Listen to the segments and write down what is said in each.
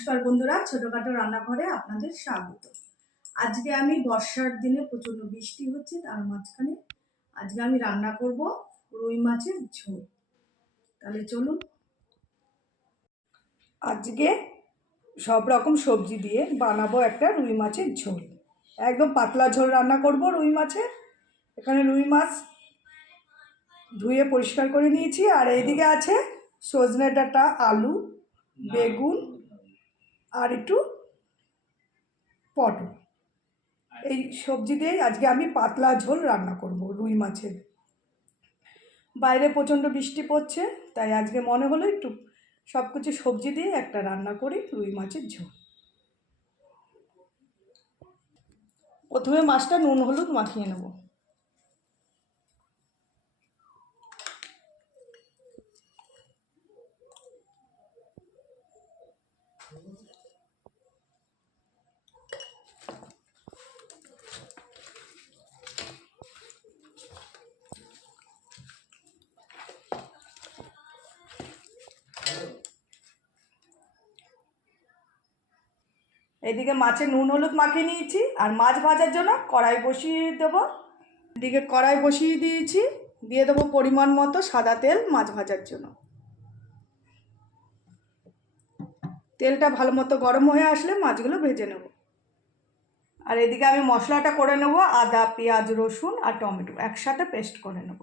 নমস্কার বন্ধুরা, ছোটখাটো রান্নাঘরে আপনাদের স্বাগত। আজকে আমি বর্ষার দিনে প্রচন্ড বৃষ্টি হচ্ছে, তার মাঝখানে আজকে আমি রান্না করব রুই মাছের ঝোল। তাহলে চলুন। আজকে সব রকম সবজি দিয়ে বানাবো একটা রুই মাছের ঝোল। একদম পাতলা ঝোল রান্না করব রুই মাছের। এখানে রুই মাছ ধুয়ে পরিষ্কার করে নিয়েছি, আর এইদিকে আছে সজনে ডাঁটা, আলু, বেগুন আর একটু পটল। এই সবজি দিয়েই আজকে আমি পাতলা ঝোল রান্না করব রুই মাছের। বাইরে প্রচণ্ড বৃষ্টি পড়ছে, তাই আজকে মনে হলো একটু সব কিছু সবজি দিয়ে একটা রান্না করি রুই মাছের ঝোল। প্রথমে মাছটা নুন হলুদ মাখিয়ে নেব। এদিকে মাছে নুন হলুদ মাখিয়ে নিয়েছি, আর মাছ ভাজার জন্য কড়াই বসিয়ে দেবো। এদিকে কড়াই বসিয়ে দিয়েছি, দিয়ে দেবো পরিমাণ মতো সাদা তেল মাছ ভাজার জন্য। তেলটা ভালো মতো গরম হয়ে আসলে মাছগুলো ভেজে নেব। আর এদিকে আমি মশলাটা করে নেব, আদা, পেঁয়াজ, রসুন আর টমেটো একসাথে পেস্ট করে নেব।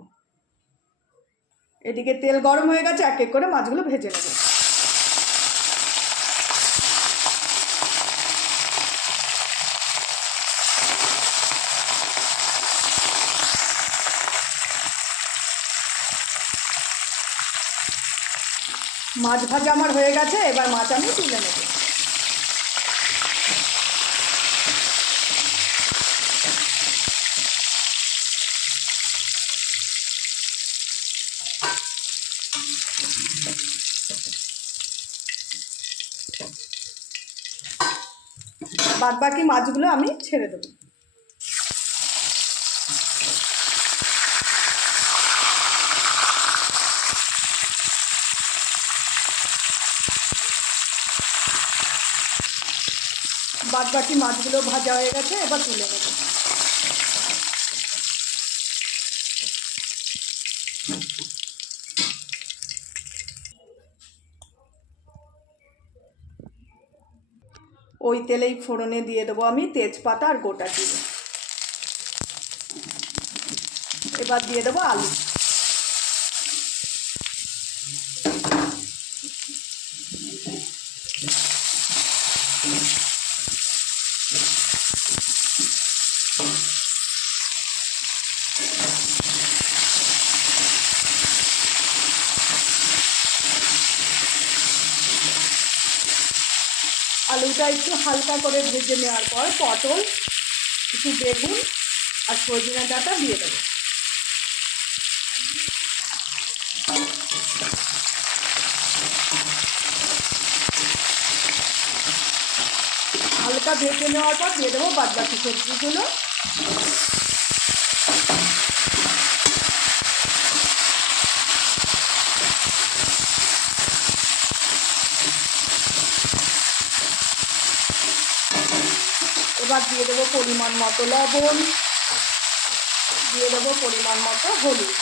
এদিকে তেল গরম হয়ে গেছে, এক এক করে মাছগুলো ভেজে নেব। মাছ ভাজা আমার হয়ে গেছে, এবার মাছ আমি তুলে নেব। বাদ বাকি মাছগুলো আমি ছেড়ে দেবো। বাদ বাকি মাছগুলো ভাজা হয়ে গেছে, এবার তুলে নেব। ওই তেলেই ফোড়নে দিয়ে দেবো আমি তেজপাতা আর গোটা জিরে। এবার দিয়ে দেবো আলু। আলুটা একটু হালকা করে ভেজে নেওয়ার পর পটল, একটু বেগুন আর সজনে ডাঁটা দিয়ে দেবো। হালকা ভেজে নেওয়ার পর দিয়ে দেবো বাদ বাকি সবজিগুলো। এবার দিয়ে দেবো পরিমাণ মতো লবণ, দিয়ে দেবো পরিমাণ মতো হলুদ।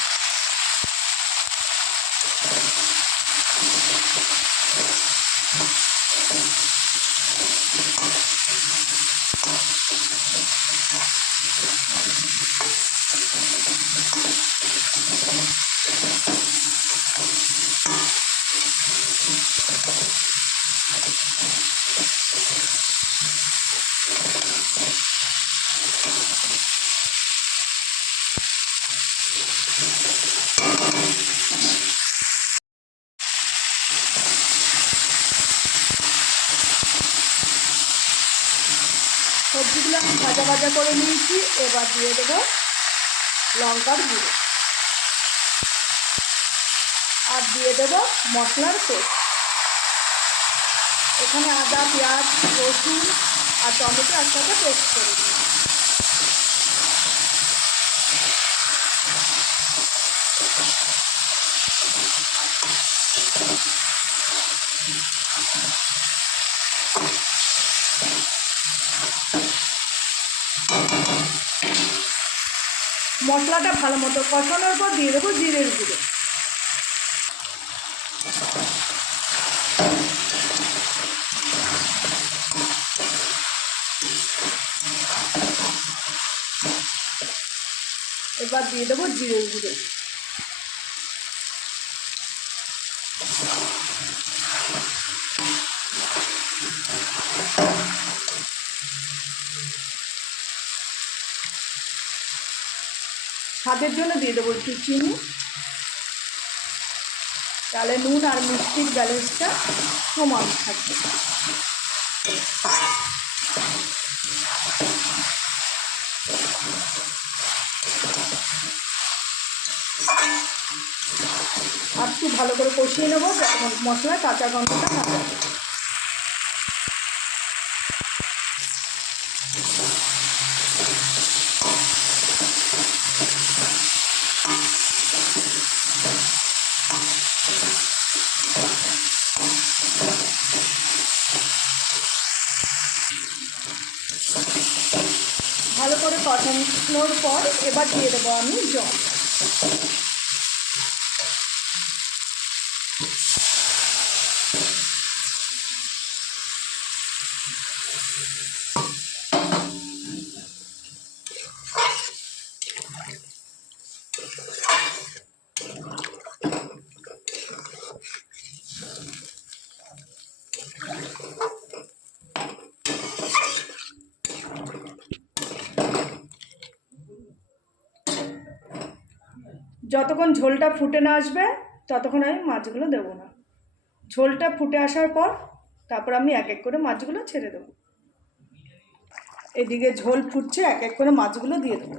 সবজিগুলো আমি ভাজা ভাজা করে নিয়েছি, এবার দিয়ে দেবো লঙ্কার গুঁড়ো আর দিয়ে দেবো মশলার পেস্ট। এখানে আদা, পেঁয়াজ, রসুন আর টমেটো একসাথে পেস্ট করে দিই। মশলাটা ভালো মতো কষানোর পর দিয়ে দেবো জিরের গুঁড়ো। এবার দিয়ে দেবো জিরের গুঁড়ো। স্বাদের জন্য দিয়ে দেবো একটু চিনি, তাহলে নুন আর মিষ্টির ব্যালেন্সটা সমান থাকবে। আর একটু ভালো করে কষিয়ে নেবো যখন মশলার কাঁচা গন্ধটা না থাকে। ভালো করে কষানোর পর এবার দিয়ে দেবো আমি জল। যতক্ষণ ঝোলটা ফুটে না আসবে ততক্ষণ আমি মাছগুলো দেবো না। ঝোলটা ফুটে আসার পর তারপর আমি এক এক করে মাছগুলো ছেড়ে দেবো। এদিকে ঝোল ফুটছে, এক এক করে মাছগুলো দিয়ে দেবো।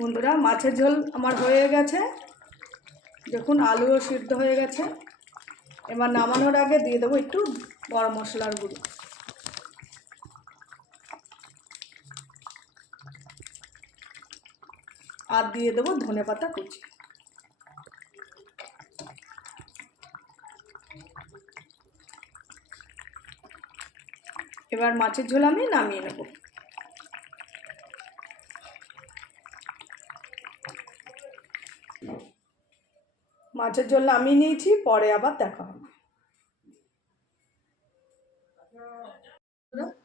বন্ধুরা, মাছের ঝোল আমার হয়ে গেছে। দেখুন আলুও সিদ্ধ হয়ে গেছে। এবার নামানোর আগে দিয়ে দেবো একটু গরম মশলার গুঁড়ো। আর দিয়ে দেবো ধনেপাতা কুচি। এবার মাছের ঝোল আমি নামিয়ে নেব। মাছের ঝোল নামিয়ে নিয়েছি, পরে আবার দেখা হবে।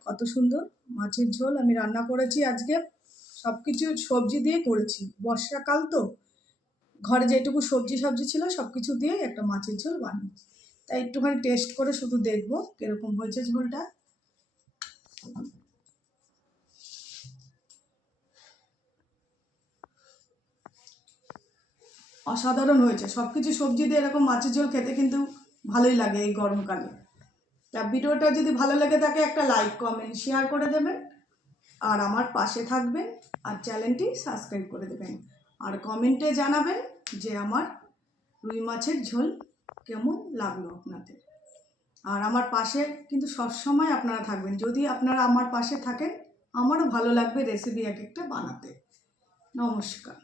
কত সুন্দর মাছের ঝোল আমি রান্না করেছি আজকে। সব কিছু সবজি দিয়ে করেছি, বর্ষাকাল তো ঘরে যেটুকু সবজি ছিল সব কিছু দিয়ে একটা মাছের ঝোল বানিয়েছি। তাই একটুখানি টেস্ট করে শুধু দেখবো কিরকম হয়েছে ঝোলটা। অসাধারণ হয়েছে। সব কিছু সবজি দিয়ে এরকম মাছের ঝোল খেতে কিন্তু ভালোই লাগে এই গরমকালে। তা ভিডিওটা যদি ভালো লেগে থাকে একটা লাইক, কমেন্ট, শেয়ার করে দেবেন, আর আমার পাশে থাকবেন, আর চ্যানেলটি সাবস্ক্রাইব করে দেবেন, আর কমেন্টে জানাবেন যে আমার রুই মাছের ঝোল কেমন লাগলো আপনাদের। আর আমার পাশে কিন্তু সবসময় আপনারা থাকবেন। যদি আপনারা আমার পাশে থাকেন আমারও ভালো লাগবে রেসিপি এক একটা বানাতে। নমস্কার।